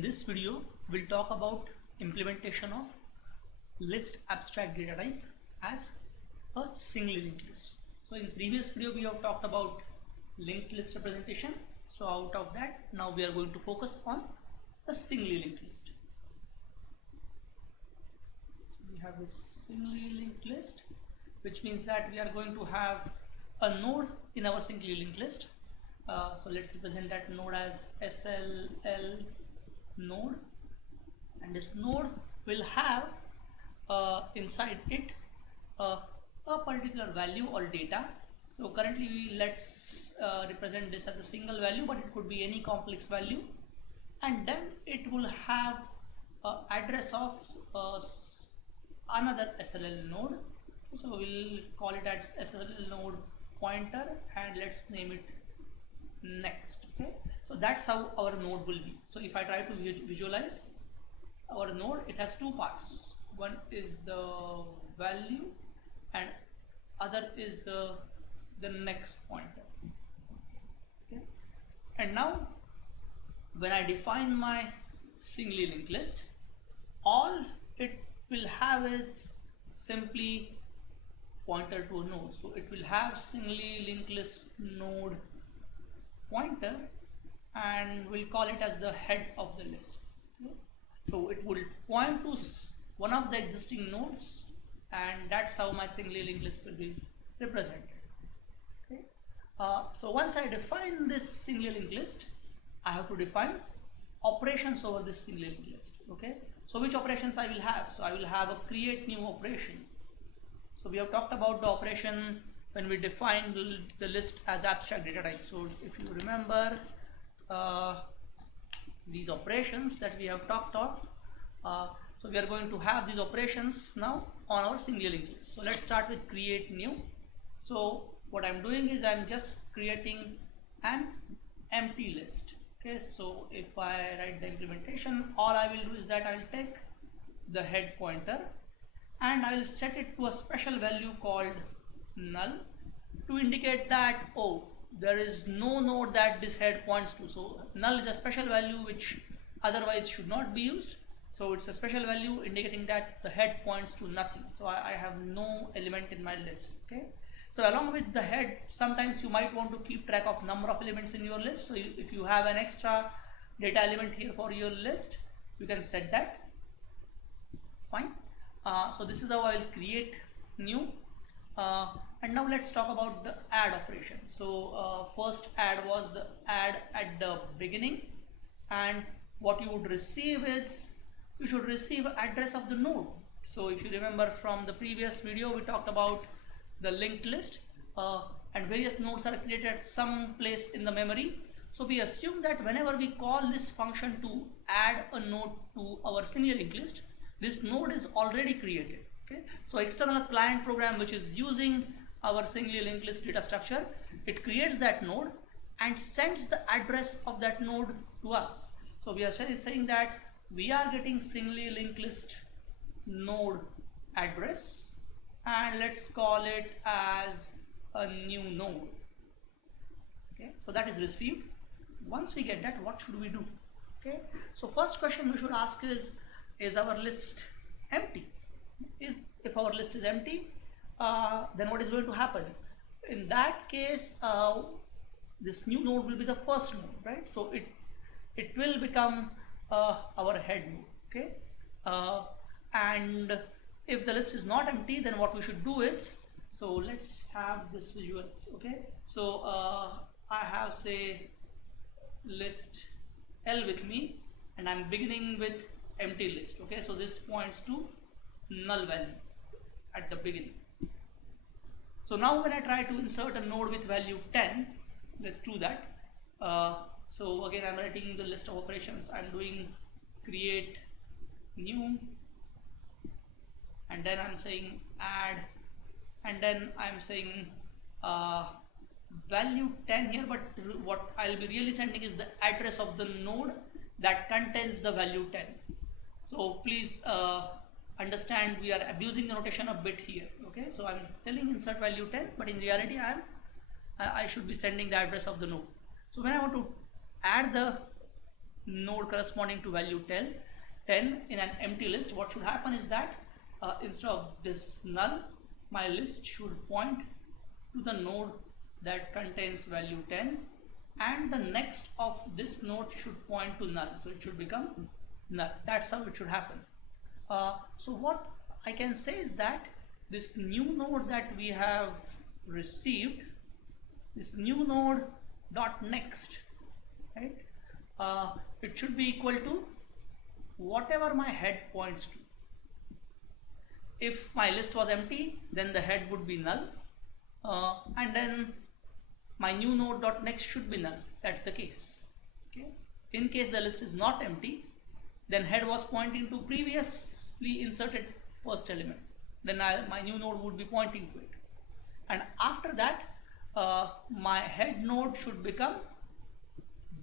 In this video, we'll talk about implementation of list abstract data type as a singly linked list. So in previous video, we have talked about linked list representation. So out of that, now we are going to focus on a singly linked list. So we have this singly linked list, which means that we are going to have a node in our singly linked list. So let's represent that node as SLL node, and this node will have inside it a particular value or data. So currently let's represent this as a single value, but it could be any complex value, and then it will have address of another SLL node. So we'll call it as SLL node pointer, and let's name it next. Okay, so that's how our node will be. So if I try to visualize our node, it has two parts. One is the value and other is the next pointer. Okay, and now when I define my singly linked list, all it will have is simply pointer to a node. So it will have singly linked list node pointer, and we'll call it as the head of the list. Okay, so it will point to one of the existing nodes, and that's how my singly linked list will be represented. Okay, so once I define this singly linked list, I have to define operations over this singly linked list. Okay, so which operations I will have? So I will have a create new operation. So we have talked about the operation when we define the list as abstract data type. So if you remember these operations that we have talked of, so we are going to have these operations now on our singly linked list. So let's start with create new. So what I'm doing is I'm just creating an empty list. Okay, so if I write the implementation, all I will do is that I will take the head pointer and I will set it to a special value called null to indicate that, oh, there is no node that this head points to. So null is a special value which otherwise should not be used. So it's a special value indicating that the head points to nothing. So I have no element in my list. Okay, so along with the head, sometimes you might want to keep track of number of elements in your list. So if you have an extra data element here for your list, you can set that. Fine. So this is how I will create new. And now let's talk about the add operation. So first add was the add at the beginning, and what you would receive is you should receive address of the node. So if you remember from the previous video, we talked about the linked list, and various nodes are created at some place in the memory. So we assume that whenever we call this function to add a node to our singly linked list, this node is already created. Okay, so external client program which is using our singly linked list data structure, it creates that node and sends the address of that node to us. So we are saying that we are getting singly linked list node address, and let's call it as a new node. Okay, so that is received. Once we get that, what should we do? Okay, so first question we should ask is our list empty? If our list is empty, then what is going to happen? In that case, this new node will be the first node, right? So it will become our head node. Okay, and if the list is not empty, then what we should do is, so let's have this visuals. Okay, so I have, say, list L with me, and I'm beginning with empty list. Okay, so this points to null value at the beginning. So now when I try to insert a node with value 10, let's do that. So again, I'm writing the list of operations. I'm doing create new, and then I'm saying add, and then I'm saying value 10 here, but what I'll be really sending is the address of the node that contains the value 10. So please understand, we are abusing the notation a bit here. Okay, so I'm telling insert value 10, but in reality I should be sending the address of the node. So when I want to add the node corresponding to value 10 in an empty list, what should happen is that instead of this null, my list should point to the node that contains value 10, and the next of this node should point to null, so it should become null. That's how it should happen. So what I can say is that this new node that we have received, this new node dot next, right, it should be equal to whatever my head points to. If my list was empty, then the head would be null, and then my new node dot next should be null. That's the case. Okay. In case the list is not empty, then head was pointing to previously inserted first element. Then my new node would be pointing to it, and after that, my head node should become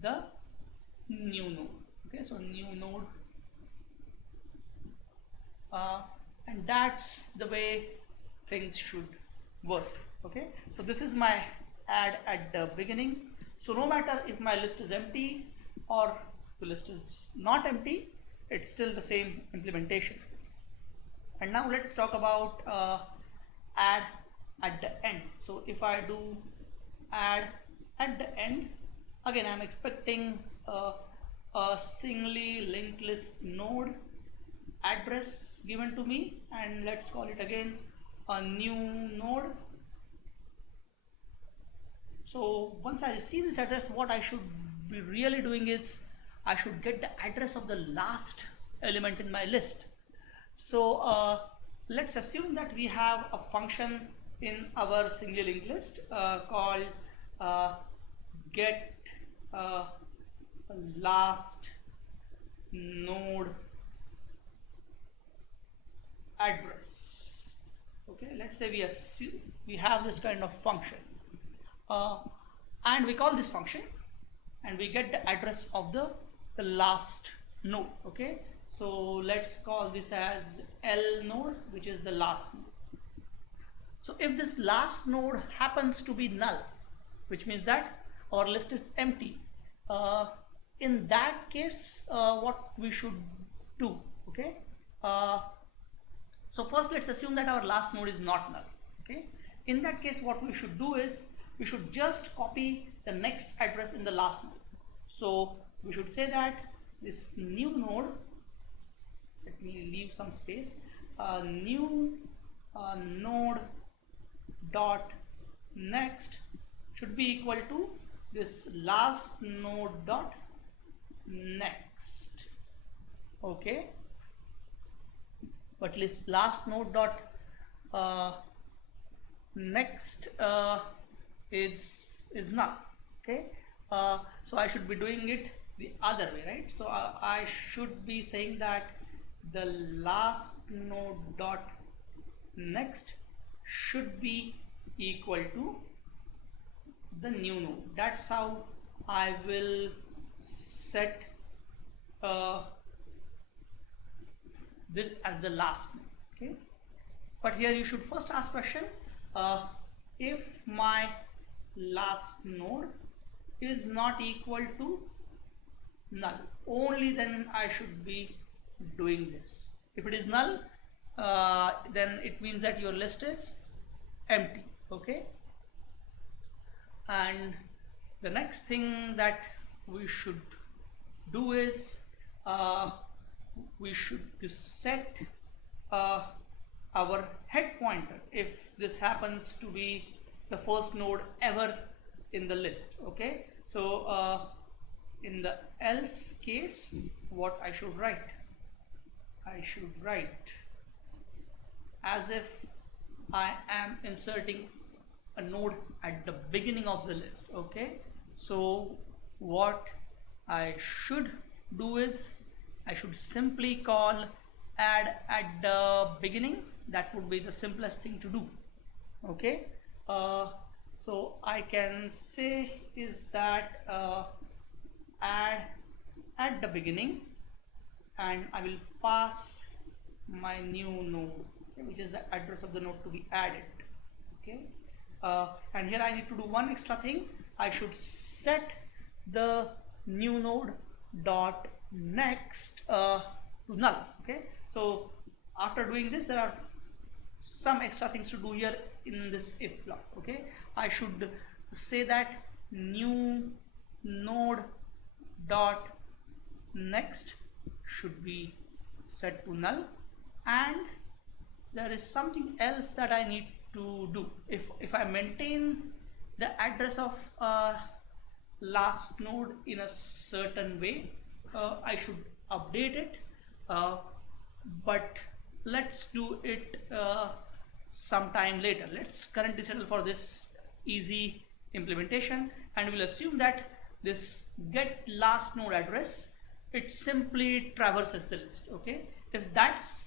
the new node. Okay, so new node, and that's the way things should work. Okay, so this is my add at the beginning. So no matter if my list is empty or the list is not empty, it's still the same implementation. And now let's talk about add at the end. So if I do add at the end, again I'm expecting a singly linked list node address given to me, and let's call it again a new node. So once I receive this address, what I should be really doing is I should get the address of the last element in my list. So let's assume that we have a function in our singly linked list called get last node address. Okay, let's say we have this kind of function, and we call this function and we get the address of the last node. Okay, so let's call this as L node, which is the last node. So if this last node happens to be null, which means that our list is empty, in that case what we should do. Okay, so first let's assume that our last node is not null. Okay, in that case what we should do is we should just copy the next address in the last node. So we should say that this new node, let me leave some space, new node dot next should be equal to this last node dot next. Okay, but this last node dot next is null. Okay, so I should be doing it the other way, right? So I should be saying that the last node dot next should be equal to the new node. That's how I will set this as the last node. Okay, but here you should first ask question, if my last node is not equal to null, only then I should be doing this. If it is null, then it means that your list is empty. Okay, and the next thing that we should do is we should set our head pointer if this happens to be the first node ever in the list. Okay, so in the else case, what I should write? I should write as if I am inserting a node at the beginning of the list. Okay, so what I should do is I should simply call add at the beginning. That would be the simplest thing to do. Okay, so I can say is that add at the beginning, and I will pass my new node, which is the address of the node to be added. Okay, and here I need to do one extra thing. I should set the new node dot next to null. Okay, so after doing this, there are some extra things to do here in this if block. Okay, I should say that new node dot next should be set to null, and there is something else that I need to do. If I maintain the address of last node in a certain way, I should update it, but let's do it sometime later. Let's currently settle for this easy implementation, and we'll assume that this get last node address, it simply traverses the list. Okay, if that's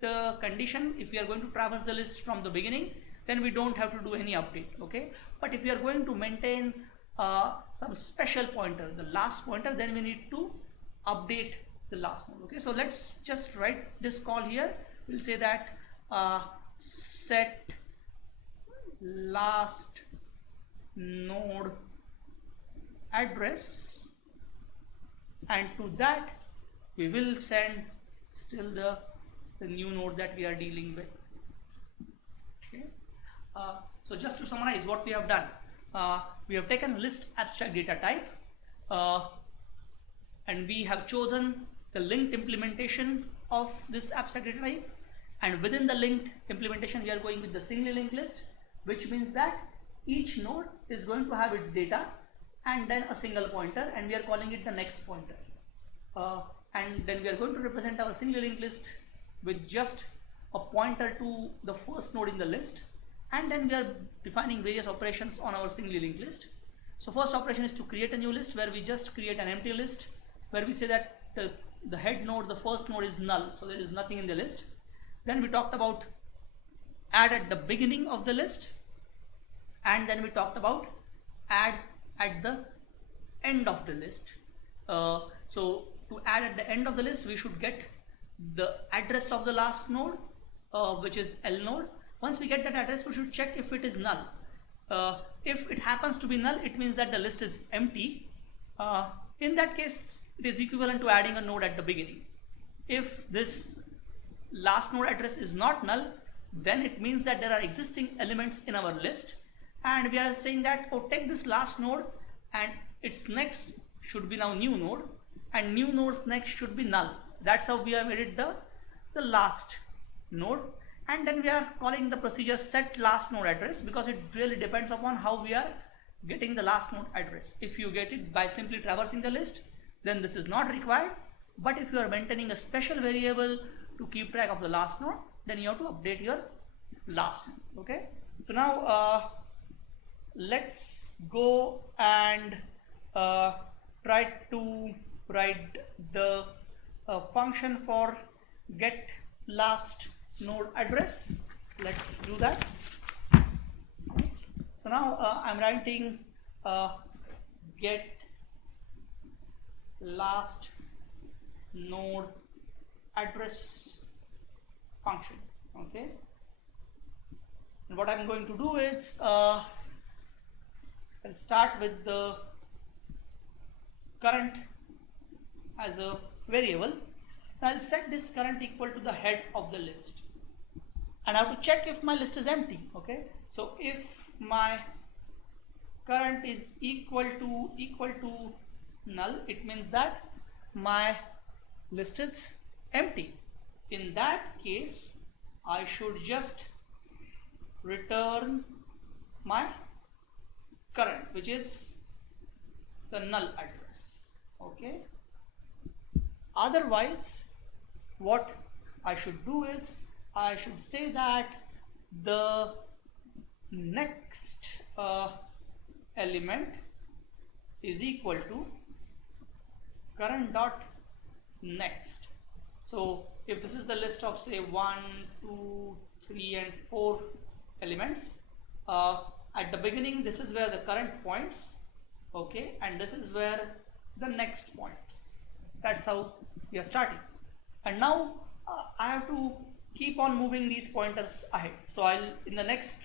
the condition, if we are going to traverse the list from the beginning, then we don't have to do any update. Okay, but if we are going to maintain some special pointer, the last pointer, then we need to update the last node. Okay, so let's just write this call here. We'll say that set last node address, and to that we will send still the new node that we are dealing with. Okay, so just to summarize what we have done, we have taken list abstract data type, and we have chosen the linked implementation of this abstract data type, and within the linked implementation we are going with the single linked list, which means that each node is going to have its data and then a single pointer, and we are calling it the next pointer, and then we are going to represent our single linked list with just a pointer to the first node in the list, and then we are defining various operations on our single linked list. So first operation is to create a new list, where we just create an empty list, where we say that the head node, the first node, is null, so there is nothing in the list. Then we talked about add at the beginning of the list, and then we talked about add at the end of the list. So to add at the end of the list, we should get the address of the last node, which is L node. Once we get that address, we should check if it is null. If it happens to be null, it means that the list is empty. In that case, it is equivalent to adding a node at the beginning. If this last node address is not null, then it means that there are existing elements in our list, and we are saying that, oh, take this last node and its next should be now new node, and new node's next should be null. That's how we have made it the last node. And then we are calling the procedure set last node address, because it really depends upon how we are getting the last node address. If you get it by simply traversing the list, then this is not required, but if you are maintaining a special variable to keep track of the last node, then you have to update your last node. Okay, so now let's go and try to write the function for get last node address. Let's do that. So now I'm writing get last node address function. Okay, and what I'm going to do is I'll start with the current as a variable. I'll set this current equal to the head of the list, and I have to check if my list is empty. Okay, so if my current is equal to null, it means that my list is empty. In that case, I should just return my current, which is the null address. Okay, otherwise what I should do is I should say that the next element is equal to current dot next. So if this is the list of say 1, 2, 3 and 4 elements, at the beginning this is where the current points, okay, and this is where the next points. That's how we are starting. And now I have to keep on moving these pointers ahead. So in the next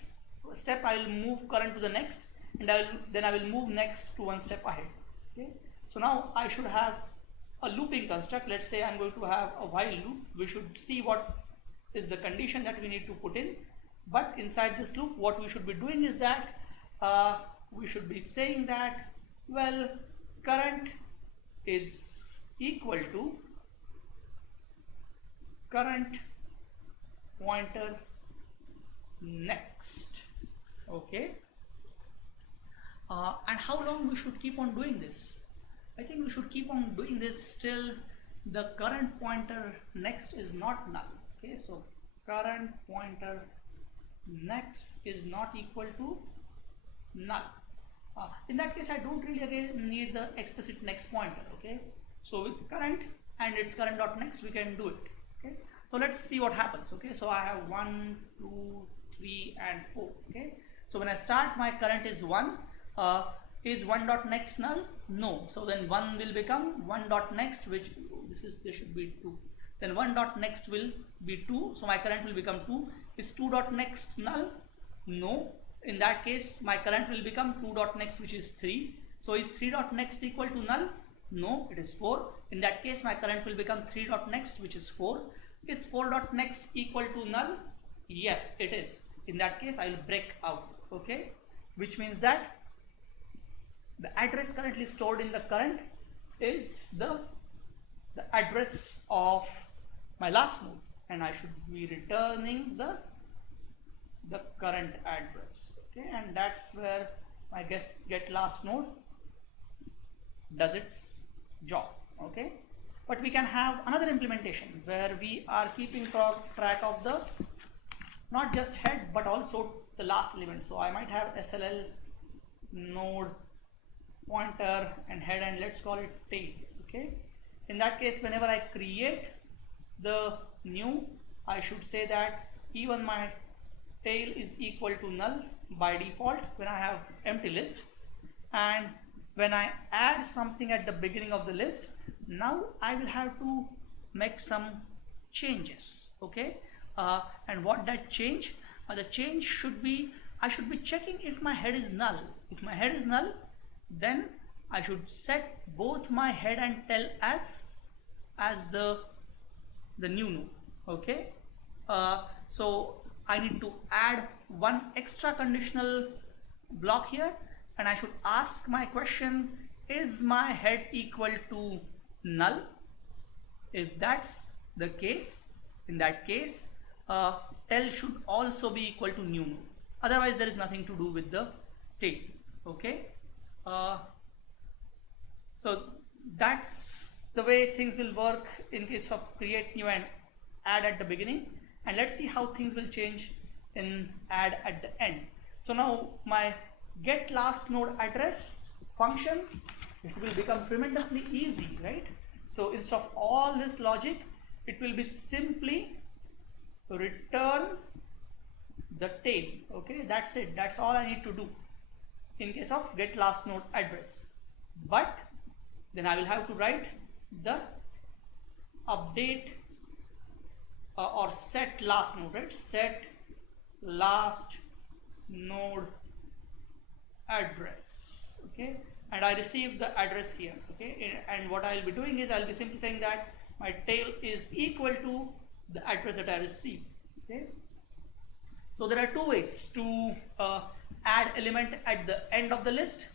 step I will move current to the next, and then I will move next to one step ahead. Okay, so now I should have a looping construct. Let's say I'm going to have a while loop. We should see what is the condition that we need to put in. But inside this loop, what we should be doing is that we should be saying that, well, current is equal to current pointer next. Okay. And how long we should keep on doing this? I think we should keep on doing this till the current pointer next is not null. Okay, so current pointer next is not equal to null. In that case, I don't really again need the explicit next pointer. Okay, so with current and its current dot next, we can do it. Okay, so let's see what happens. Okay, so I have 1, 2, 3, and 4. Okay, so when I start, my current is 1. Is 1 dot next null? No. So then 1 will become 1 dot next, which this should be 2. Then 1 dot next will be 2. So my current will become 2. Is 2 dot next null? No. In that case, my current will become 2 dot next, which is 3. So is 3 dot next equal to null? No, it is 4. In that case, my current will become 3 dot next, which is 4. Is 4 dot next equal to null? Yes, it is. In that case, I will break out. Okay, which means that the address currently stored in the current is the address of my last node, and I should be returning the current address. Okay, and that's where my get last node does its job. Okay, but we can have another implementation where we are keeping track of the not just head but also the last element. So I might have SLL node pointer and head, and let's call it tail. Okay, in that case, whenever I create the new, I should say that even my tail is equal to null by default when I have empty list, and when I add something at the beginning of the list, now I will have to make some changes. Okay, and what that change? The change should be, I should be checking if my head is null. If my head is null, then I should set both my head and tail as the new node. Okay, so I need to add one extra conditional block here, and I should ask my question, is my head equal to null? If that's the case, in that case, tail should also be equal to new node. Otherwise, there is nothing to do with the tail. Okay. So that's the way things will work in case of create new and add at the beginning, and let's see how things will change in add at the end. So now my get last node address function, it will become tremendously easy, right? So instead of all this logic, it will be simply return the tail. Okay, that's it. That's all I need to do in case of get last node address. But then I will have to write the update or set last node, right? Set last node address. Okay, and I received the address here. Okay, and what I'll be doing is I'll be simply saying that my tail is equal to the address that I received. Okay, so there are two ways to add element at the end of the list.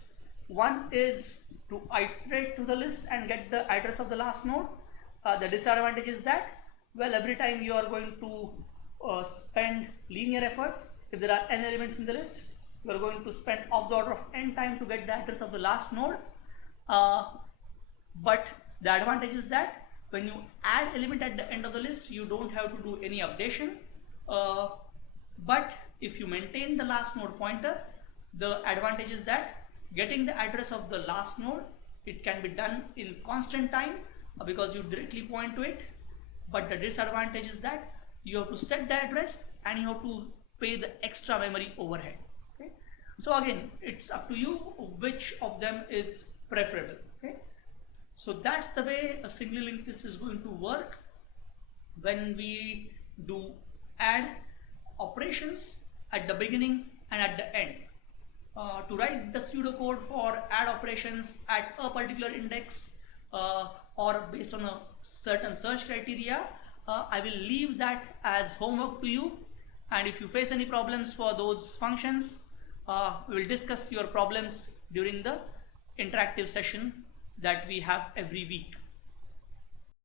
One is to iterate to the list and get the address of the last node. The disadvantage is that, well, every time you are going to spend linear efforts, if there are n elements in the list, you are going to spend of the order of n time to get the address of the last node. But the advantage is that when you add element at the end of the list, you don't have to do any updation. But if you maintain the last node pointer, the advantage is that getting the address of the last node, it can be done in constant time because you directly point to it. But the disadvantage is that you have to set the address and you have to pay the extra memory overhead. Okay, so again, it's up to you which of them is preferable. Okay, so that's the way a single linked list is going to work when we do add operations at the beginning and at the end. To write the pseudocode for add operations at a particular index, or based on a certain search criteria, I will leave that as homework to you. And if you face any problems for those functions, we will discuss your problems during the interactive session that we have every week.